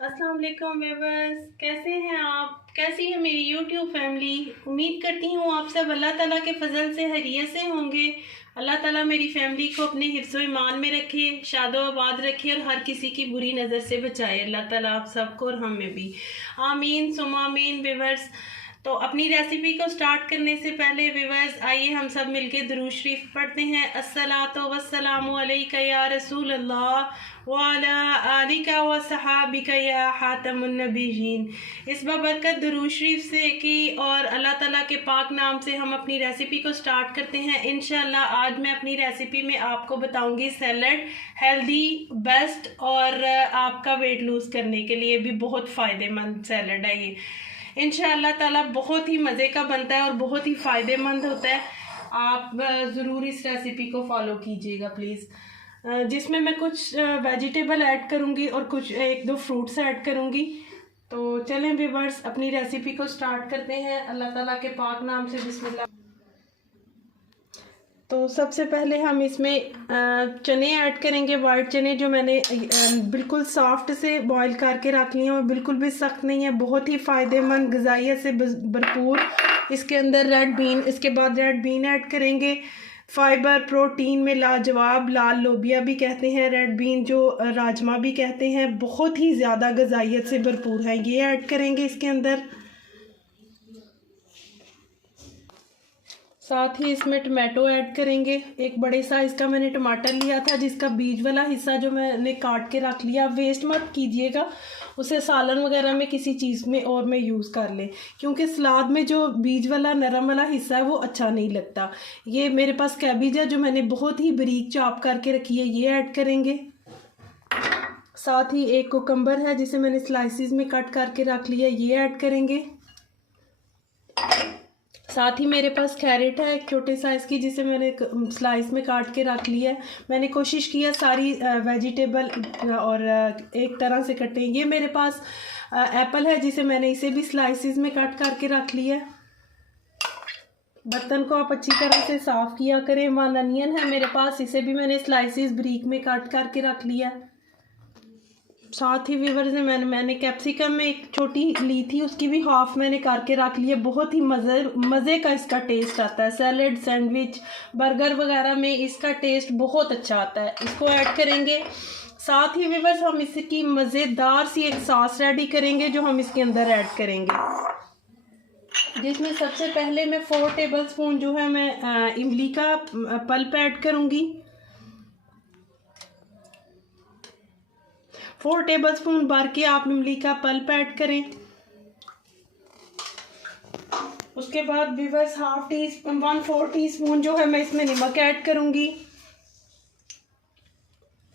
अस्सलाम वालेकुम व्यूअर्स, कैसे हैं आप? कैसी है मेरी यूट्यूब फैमिली? उम्मीद करती हूँ आप सब अल्लाह ताला के फजल से खैरियत से होंगे। अल्लाह ताला मेरी फैमिली को अपने हिफ्ज़ ईमान में रखे, शादो आबाद रखे और हर किसी की बुरी नज़र से बचाए। अल्लाह ताला आप सबको और हमें भी आमीन सुमा आमीन। व्यूअर्स, तो अपनी रेसिपी को स्टार्ट करने से पहले व्यूअर्स आइए हम सब मिलके दुरूद शरीफ पढ़ते हैं। अस्सलातु वस्सलामु अलैका या रसूल अल्लाह व अला आलिका व सहाबिका या हातमुन नबिय्यीन। इस बरकत दुरूद शरीफ से की और अल्लाह ताला के पाक नाम से हम अपनी रेसिपी को स्टार्ट करते हैं। इंशाल्लाह आज मैं अपनी रेसिपी में आपको बताऊंगी सैलड, हेल्दी, बेस्ट और आपका वेट लूज़ करने के लिए भी बहुत फ़ायदेमंद सैलड है ये। इंशाअल्लाह ताला बहुत ही मज़े का बनता है और बहुत ही फ़ायदेमंद होता है। आप ज़रूर इस रेसिपी को फॉलो कीजिएगा प्लीज़। जिसमें मैं कुछ वेजिटेबल ऐड करूँगी और कुछ एक दो फ्रूट्स ऐड करूँगी। तो चलें व्यूअर्स अपनी रेसिपी को स्टार्ट करते हैं अल्लाह ताला के पाक नाम से। बिस्मिल्लाह। तो सबसे पहले हम इसमें चने ऐड करेंगे। वाइट चने जो मैंने बिल्कुल सॉफ्ट से बॉईल करके रख लिए हैं और बिल्कुल भी सख्त नहीं है, बहुत ही फ़ायदेमंद, ग़िज़ाइयत से भरपूर। इसके अंदर रेड बीन, इसके बाद रेड बीन ऐड करेंगे। फाइबर, प्रोटीन में लाजवाब, लाल लोबिया भी कहते हैं, रेड बीन जो राजमा भी कहते हैं, बहुत ही ज़्यादा ग़िज़ाइयत से भरपूर है। ये ऐड करेंगे इसके अंदर। साथ ही इसमें टमाटो ऐड करेंगे। एक बड़े साइज़ का मैंने टमाटर लिया था जिसका बीज वाला हिस्सा जो मैंने काट के रख लिया। वेस्ट मत कीजिएगा, उसे सालन वगैरह में किसी चीज़ में और में यूज़ कर लें, क्योंकि सलाद में जो बीज वाला नरम वाला हिस्सा है वो अच्छा नहीं लगता। ये मेरे पास कैबिज है जो मैंने बहुत ही बारीक चॉप करके रखी है, ये ऐड करेंगे। साथ ही एक कुकम्बर है जिसे मैंने स्लाइसिस में कट करके रख लिया, ये ऐड करेंगे। साथ ही मेरे पास कैरेट है एक छोटे साइज़ की जिसे मैंने स्लाइस में काट के रख लिया है। मैंने कोशिश किया सारी वेजिटेबल और एक तरह से कटें। ये मेरे पास एप्पल है जिसे मैंने इसे भी स्लाइसिस में कट करके रख लिया है। बर्तन को आप अच्छी तरह से साफ़ किया करें। वन अनियन है मेरे पास, इसे भी मैंने स्लाइसिस बारीक में कट करके रख लिया है। साथ ही व्यूअर्स मैंने कैप्सिकम में एक छोटी ली थी, उसकी भी हाफ मैंने करके रख लिया। बहुत ही मज़े का इसका टेस्ट आता है। सैलेड, सैंडविच, बर्गर वगैरह में इसका टेस्ट बहुत अच्छा आता है। इसको ऐड करेंगे। साथ ही व्यूअर्स हम इसकी मज़ेदार सी एक सॉस रेडी करेंगे जो हम इसके अंदर ऐड करेंगे, जिसमें सबसे पहले मैं 4 टेबलस्पून जो है मैं इमली का पल्प ऐड करूँगी। 4 टेबलस्पून भर के आप इमली का पल्प ऐड करें। उसके बाद व्यूअर्स 1/4 टीस्पून जो है मैं इसमें नमक ऐड करूंगी।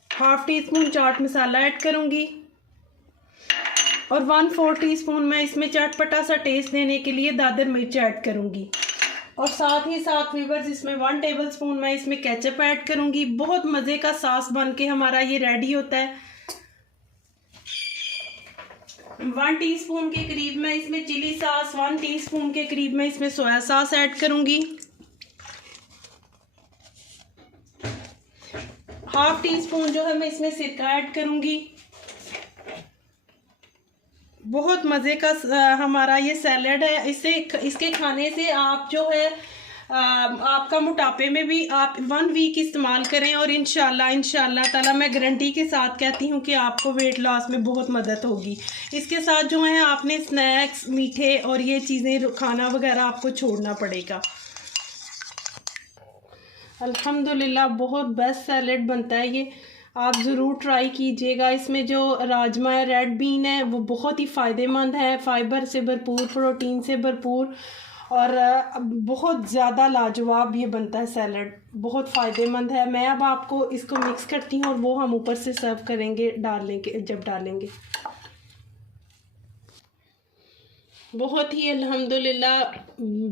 1/2 टीस्पून चाट मसाला ऐड करूंगी और 1/4 टीस्पून मैं इसमें चटपटा सा टेस्ट देने के लिए दादर मिर्च ऐड करूंगी। और साथ ही साथ व्यूअर्स इसमें 1 टेबलस्पून मैं इसमें केचप ऐड करूंगी। बहुत मज़े का सॉस बन के हमारा ये रेडी होता है। 1 टीस्पून के करीब मैं इसमें चिली सॉस, 1 टीस्पून के करीब मैं इसमें सोया सॉस ऐड करूंगी। 1/2 टीस्पून जो है मैं इसमें सिरका ऐड करूंगी। बहुत मज़े का हमारा ये सैलड है। इसके खाने से आप जो है आपका मोटापे में भी आप 1 वीक इस्तेमाल करें और इंशाल्लाह ताला मैं गारंटी के साथ कहती हूँ कि आपको वेट लॉस में बहुत मदद होगी। इसके साथ जो है आपने स्नैक्स, मीठे और ये चीज़ें खाना वगैरह आपको छोड़ना पड़ेगा। अल्हम्दुलिल्लाह बहुत बेस्ट सैलड बनता है ये, आप ज़रूर ट्राई कीजिएगा। इसमें जो राजमा है, रेड बीन है, वो बहुत ही फ़ायदेमंद है, फाइबर से भरपूर, प्रोटीन से भरपूर और बहुत ज़्यादा लाजवाब ये बनता है सैलड, बहुत फ़ायदेमंद है। मैं अब आपको इसको मिक्स करती हूँ और वो हम ऊपर से सर्व करेंगे जब डालेंगे। बहुत ही अल्हम्दुलिल्लाह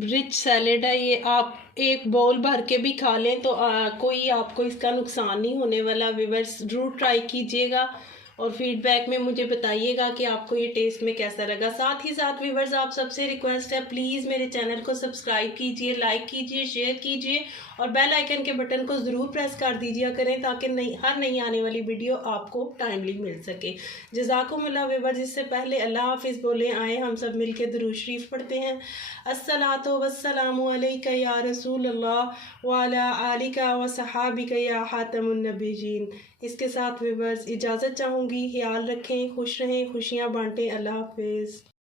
रिच सैलेड है ये। आप एक बाउल भर के भी खा लें तो कोई आपको इसका नुकसान नहीं होने वाला। व्यूअर्स ज़रूर ट्राई कीजिएगा और फीडबैक में मुझे बताइएगा कि आपको ये टेस्ट में कैसा लगा। साथ ही साथ व्यूअर्स आप सबसे रिक्वेस्ट है, प्लीज़ मेरे चैनल को सब्सक्राइब कीजिए, लाइक कीजिए, शेयर कीजिए और बेल आइकन के बटन को ज़रूर प्रेस कर दीजिए करें, ताकि हर नई आने वाली वीडियो आपको टाइमली मिल सके। जज़ाकुमुल्लाह व्यूअर्स। इससे पहले अल्लाह हाफिज़ बोले आए हम सब मिल के दुरूद शरीफ पढ़ते हैं। अस्सलातु वस्सलामु अलैका या रसूल अल्लाह व अला आलिका व सहाबिका या खातमुन नबीयीन। इसके साथ व्यूअर्स इजाज़त चाहूँगी। ख्याल रखें, खुश रहें, खुशियाँ बांटें। अल्लाह हाफिज़।